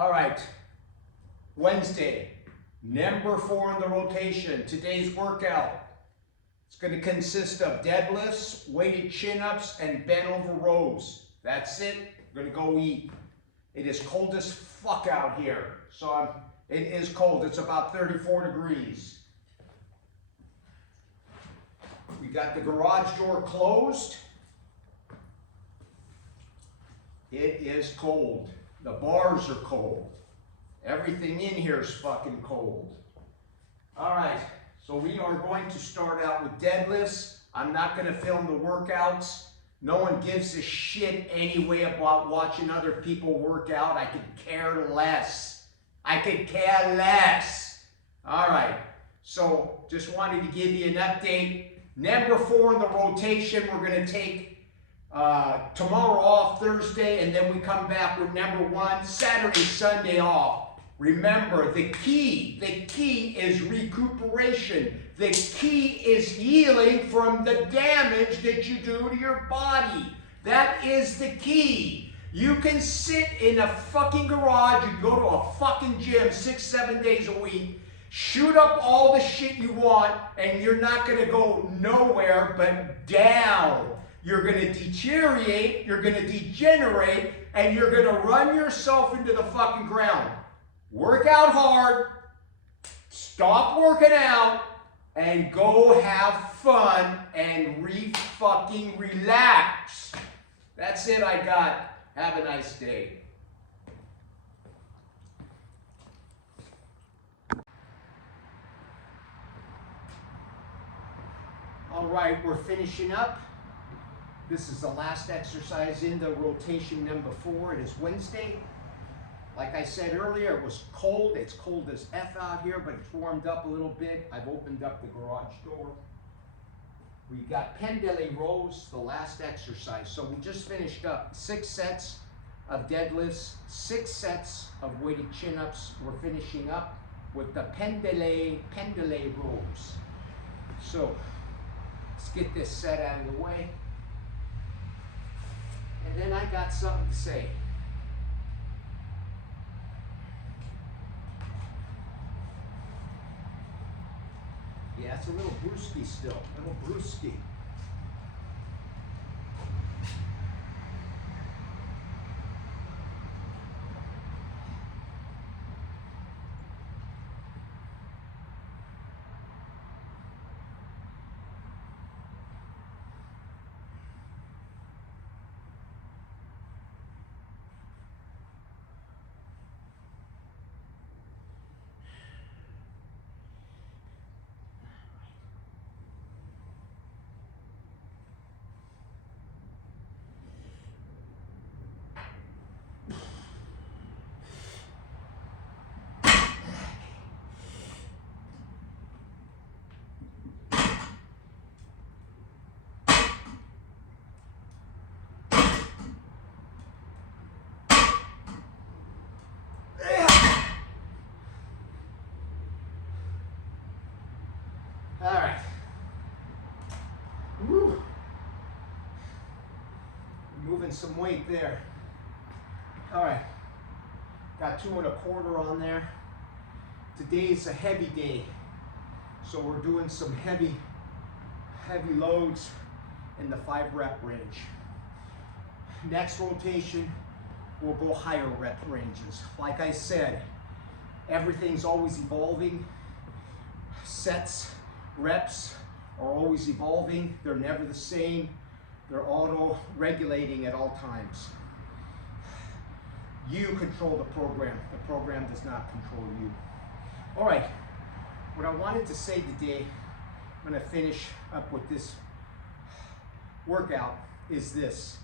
All right, Wednesday, number 4 in the rotation. Today's workout, it's going to consist of deadlifts, weighted chin-ups, and bent over rows. That's it. We're going to go eat. It is cold as fuck out here. So it is cold. It's about 34 degrees. We got the garage door closed. It is cold. The bars are cold. Everything in here is fucking cold. All right, so we are going to start out with deadlifts. I'm not going to film the workouts. No one gives a shit anyway about watching other people work out. I could care less. I could care less. All right, so just wanted to give you an update. Number 4 in the rotation, we're going to take tomorrow off, Thursday, and then we come back with number 1, Saturday, Sunday off. Remember, the key is recuperation. The key is healing from the damage that you do to your body. That is the key. You can sit in a fucking garage and go to a fucking gym 6-7 days a week, shoot up all the shit you want, and you're not going to go nowhere but down. You're going to deteriorate, you're going to degenerate, and you're going to run yourself into the fucking ground. Work out hard, stop working out, and go have fun and fucking relax. That's it I got. Have a nice day. All right, we're finishing up. This is the last exercise in the rotation number 4. It is Wednesday. Like I said earlier, it was cold. It's cold as F out here, but it's warmed up a little bit. I've opened up the garage door. We got pendlay rows, the last exercise. So we just finished up 6 sets of deadlifts, 6 sets of weighted chin-ups. We're finishing up with the pendlay rows. So let's get this set out of the way. And then I got something to say. Yeah, it's a little brewski still, a little brewski. All right. Woo. Moving some weight there. All right. Got 2 1/4 on there. Today's a heavy day, so we're doing some heavy loads in the 5 rep range. Next rotation, we'll go higher rep ranges. Like I said, everything's always evolving. Sets, reps are always evolving. They're never the same. They're auto-regulating at all times. You control the program. The program does not control you. All right, what I wanted to say today, I'm going to finish up with this workout, is this.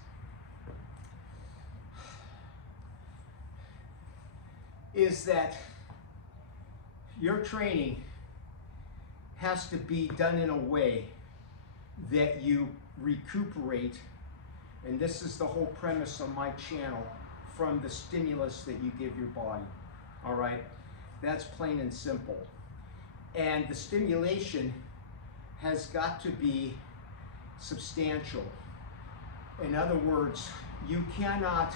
Is that your training has to be done in a way that you recuperate, and this is the whole premise of my channel, from the stimulus that you give your body. All right, that's plain and simple. And the stimulation has got to be substantial. In other words, you cannot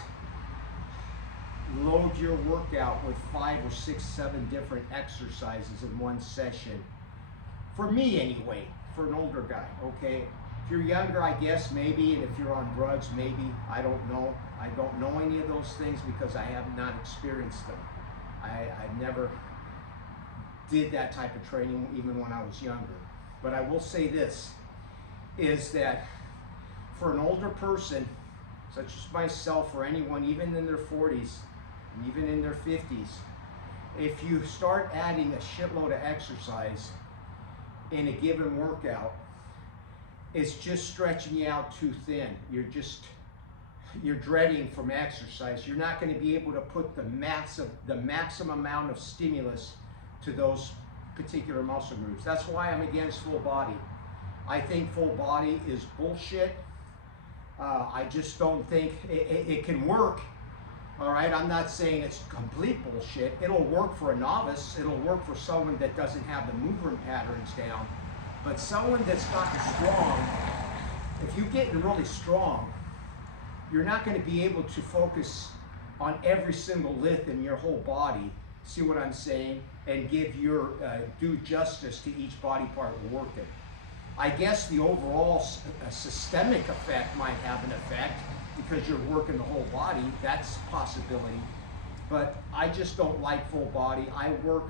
load your workout with 5 or 6, 7 different exercises in one session. For me anyway, for an older guy, okay? If you're younger, I guess maybe, and if you're on drugs, maybe, I don't know. I don't know any of those things because I have not experienced them. I never did that type of training even when I was younger. But I will say this, is that for an older person, such as myself or anyone, even in their 40s, and even in their 50s, if you start adding a shitload of exercise in a given workout, it's just stretching you out too thin. You're dreading from exercise. You're not going to be able to put the maximum amount of stimulus to those particular muscle groups. That's why I'm against full body. I think full body is bullshit. I just don't think it can work. All right, I'm not saying it's complete bullshit. It'll work for a novice. It'll work for someone that doesn't have the movement patterns down. But someone that's gotten strong, if you get really strong, you're not going to be able to focus on every single lift in your whole body. See what I'm saying? And give your due justice to each body part working. I guess the overall systemic effect might have an effect because you're working the whole body. That's a possibility. But I just don't like full body. I work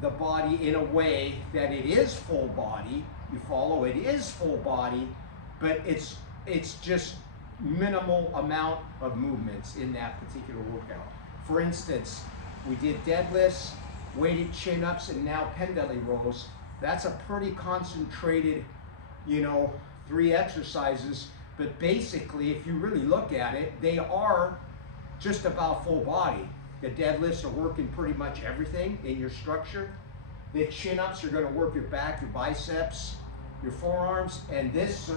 the body in a way that it is full body. You follow? It is full body, but it's just minimal amount of movements in that particular workout. For instance, we did deadlifts, weighted chin-ups, and now pendlay rows. That's a pretty concentrated, 3 exercises, but basically, if you really look at it, they are just about full body. The deadlifts are working pretty much everything in your structure. The chin-ups are going to work your back, your biceps, your forearms, and this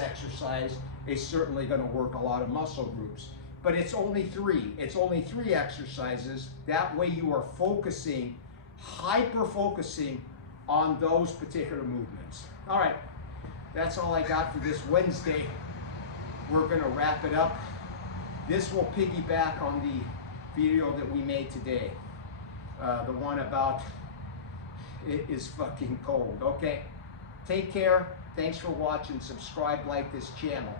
exercise is certainly going to work a lot of muscle groups. But it's only 3. It's only 3 exercises. That way you are focusing, hyper-focusing on those particular movements. All right, that's all I got for this Wednesday. We're going to wrap it up. This will piggyback on the video that we made today. The one about it is fucking cold. Okay, take care. Thanks for watching. Subscribe, like this channel.